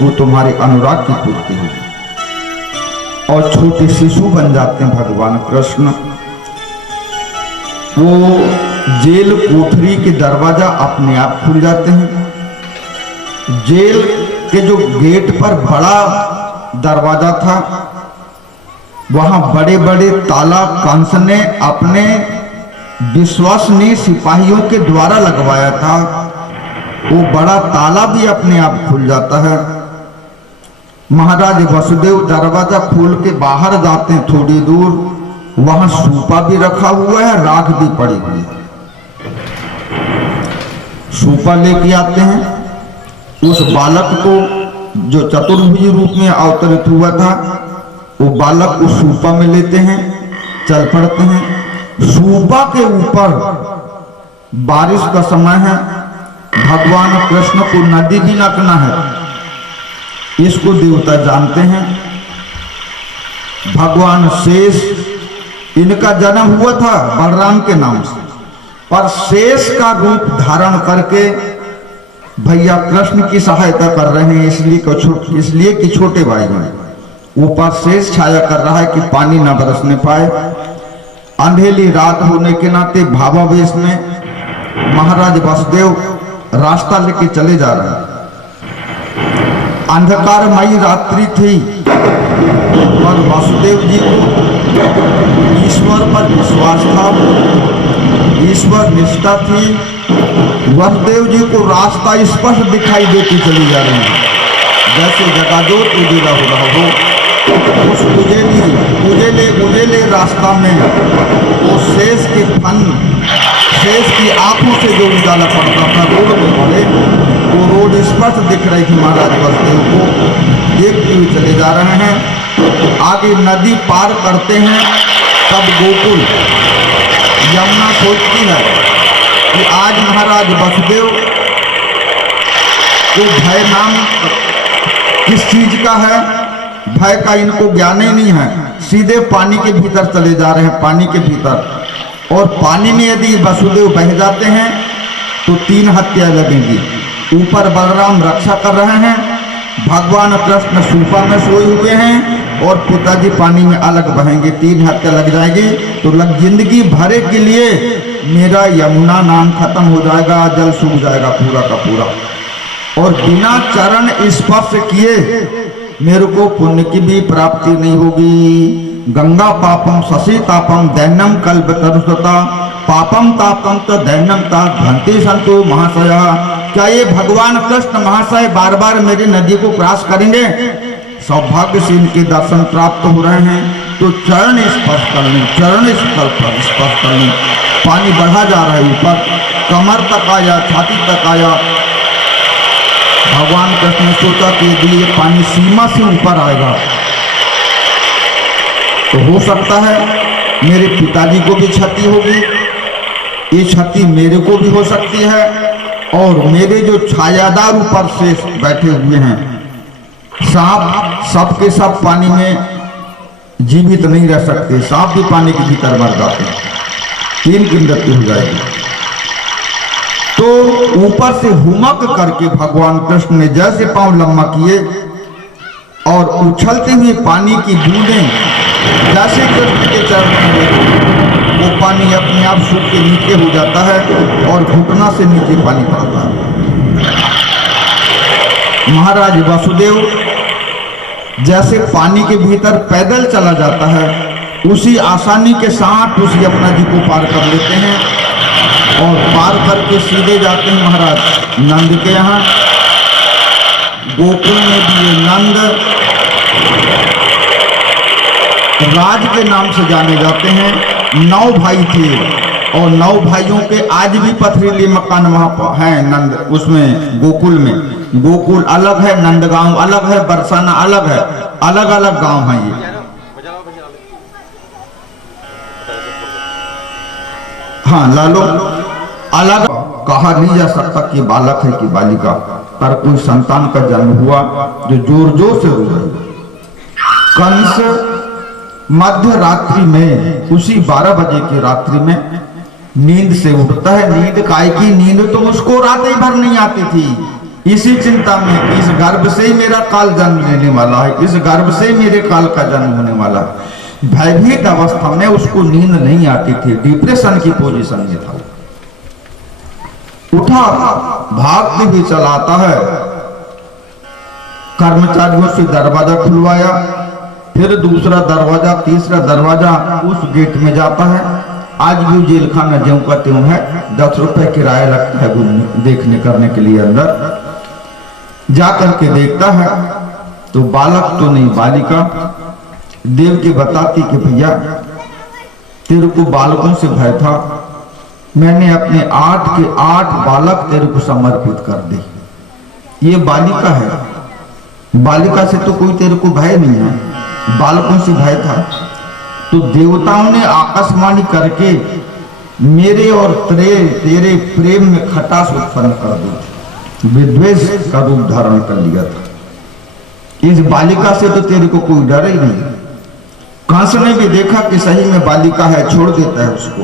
वो तुम्हारे अनुराग की पूर्ति होगी। और छोटे शिशु बन जाते हैं भगवान कृष्ण। वो जेल कोठरी के दरवाजा अपने आप खुल जाते हैं। जेल के जो गेट पर बड़ा दरवाजा था, वहां बड़े बड़े ताला कंस ने अपने विश्वसनीय सिपाहियों के द्वारा लगवाया था। वो बड़ा ताला भी अपने आप खुल जाता है। महाराज वसुदेव दरवाजा खोल के बाहर जाते हैं थोड़ी दूर, वहां सूपा भी रखा हुआ है, राख भी पड़ी हुई है। सूपा लेके आते हैं। उस बालक को जो चतुर्भुज रूप में अवतरित हुआ था, वो बालक उस सूपा में लेते हैं, चल पड़ते हैं। सूपा के ऊपर बारिश का समय है, भगवान कृष्ण को नदी भी नकना है, इसको देवता जानते हैं। भगवान शेष, इनका जन्म हुआ था बलराम के नाम से, पर शेष का रूप धारण करके भैया कृष्ण की सहायता कर रहे हैं, इसलिए कि छोटे भाई में ऊपर शेष छाया कर रहा है कि पानी न बरसने पाए। अंधेरी रात होने के नाते भावावेश में महाराज वसुदेव रास्ता लेके चले जा रहे हैं। अंधकारमयी रात्रि थी और वसुदेव जी को ईश्वर पर विश्वास था, ईश्वर निष्ठा थी। वसुदेव जी को रास्ता स्पष्ट दिखाई देती चली जा रही है, जैसे जगाजोत उजेला हो रहा हो। उस उजेले रास्ता में वो शेष के फन, शेष की आंखों से जो उजाला पड़ता था रोड में पड़े, वो रोड स्पष्ट दिख रही थी। महाराज वसुदेव को देखते हुए चले जा रहे हैं। आगे नदी पार करते हैं, तब गोकुल यमुना सोचती है कि आज महाराज वसुदेव को भय नाम किस चीज का है, भय का इनको ज्ञान ही नहीं है। सीधे पानी के भीतर चले जा रहे हैं, पानी के भीतर। और पानी में यदि वसुदेव बह जाते हैं तो 3 हत्या लगेंगी। ऊपर बलराम रक्षा कर रहे हैं, भगवान कृष्ण सूपा में सोए हुए हैं और पिताजी पानी में अलग बहेंगे, 3 हत्या लग जाएगी। तो जिंदगी भरे के लिए मेरा यमुना नाम खत्म हो जाएगा, जल सूख जाएगा पूरा का पूरा। और बिना चरण स्पर्श किए मेरे को पुण्य की भी प्राप्ति नहीं होगी। गंगा पापम शशि तापम दैन्यम कल्प तरुषता पापम तापम तो दैन्यम ता घंटे संतो महाशय। क्या ये भगवान कृष्ण महाशय बार बार मेरी नदी को क्रॉस करेंगे? सौभाग्य से इनके दर्शन प्राप्त हो रहे हैं तो चरण स्पर्श कर लें, चरण स्पर्श कर लें। पानी बढ़ा जा रहा है, ऊपर कमर तक आया, छाती तक आया। भगवान कृष्ण ने सोचा कि यदि ये पानी सीमा से ऊपर आएगा तो हो सकता है मेरे पिताजी को भी क्षति होगी, ये क्षति मेरे को भी हो सकती है। और मेरे जो छायादार ऊपर से बैठे हुए हैं सांप, सब के सब पानी में जीवित नहीं रह सकते, सांप भी पानी के भीतर मर जाते हैं, 3 की मृत्यु हो जाएगी। तो ऊपर से हुमक करके भगवान कृष्ण ने जैसे पांव लम्बा किए और उछलते हुए पानी की बूंदें जैसे कृष्ण के चरण में वो पानी अपने आप सूख के नीचे हो जाता है और घुटना से नीचे पानी पड़ता है। महाराज वसुदेव जैसे पानी के भीतर पैदल चला जाता है, उसी आसानी के साथ उसी अपना जी को पार कर लेते हैं और पार करके सीधे जाते हैं महाराज नंद के यहाँ। गोकुल में भी ये नंद राज के नाम से जाने जाते हैं। 9 भाई थे और 9 भाइयों के आज भी पथरीले मकान वहां हैं नंद, उसमें गोकुल में। गोकुल अलग है, नंदगांव अलग है, बरसाना अलग है, अलग अलग गांव हैं ये। हाँ लालो, अलग कहा नहीं जा सकता कि बालक है कि बालिका, पर कोई संतान का जन्म हुआ जो जोर जोर से रो रही। कंस मध्य रात्रि में, उसी 12 बजे की रात्रि में नींद से उठता है। नींद काय की? नींद तो उसको रात ही भर नहीं आती थी, इसी चिंता में इस गर्भ से ही मेरा काल जन्म लेने वाला है, इस गर्भ से ही मेरे काल का जन्म होने वाला है। भयभीत अवस्था में उसको नींद नहीं आती थी, डिप्रेशन की पोजीशन में था। उठा, भागते भी चलाता है, कर्मचारियों से दरवाजा खुलवाया, फिर दूसरा दरवाजा, तीसरा दरवाजा, उस गेट में जाता है। आज भी जेल खाना ज्यों का त्यों है, 10 रुपए किराया लगता है घूमने देखने करने के लिए। अंदर जाकर के देखता है तो बालक तो नहीं, बालिका। देवकी बताती कि भैया तेरे को बालकों से भय था, मैंने अपने 8 के 8 बालक तेरे को समर्पित कर दी। ये बालिका है, बालिका से तो कोई तेरे को भय नहीं है, बालकों से भय था। तो देवताओं ने आकाशवाणी करके मेरे और तेरे प्रेम में खटास उत्पन्न कर दी, विद्वेष का रूप धारण कर लिया था। इस बालिका से तो तेरे को कोई डर ही नहीं। कंस ने भी देखा कि सही में बालिका है, छोड़ देता है उसको।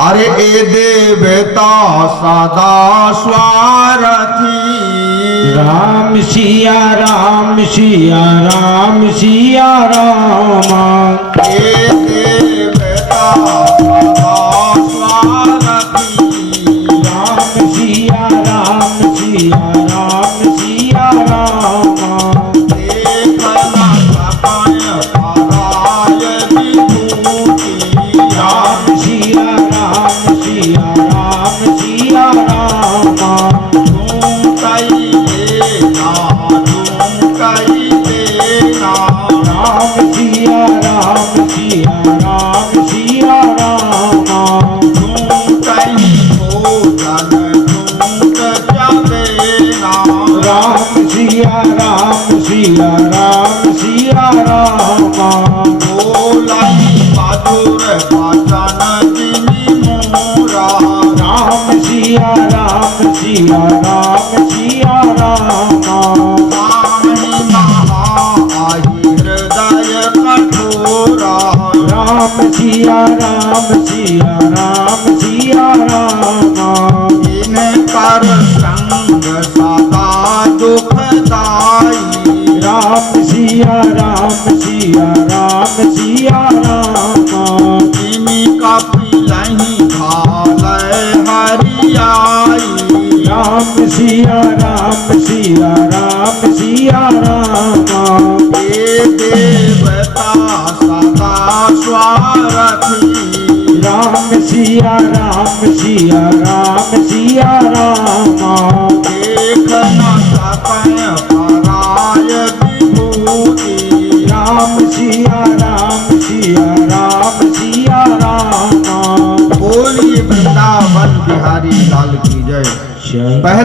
अरे ए देवता सदा स्वार्थी, राम सिया राम सिया राम सिया राम। ए देवता सदा स्वार्थी, राम सिया राम सिया राम सिया राम। देखना सपन पराय विभूति, राम सिया राम सिया राम सिया राम। राम सिया राम सिया राम सिया राम। राम सिया राम सिया राम सिया राम। राम सिया राम सिया राम सिया राम। राम सिया राम सिया राम सिया राम। कर संग सदा दुखदाई, राम सिया राम सिया राम सिया राम। तिमी कपिलहि भालय हरियाई, राम सिया राम सिया राम सिया राम। हे देवता सदा स्वार्थी, राम सिया राम सिया राम सिया राम। देखना सपन पराय विभूति, राम सिया राम सिया राम सिया राम। बोलिए वृंदावन बिहारी लाल की जय। जय। पहले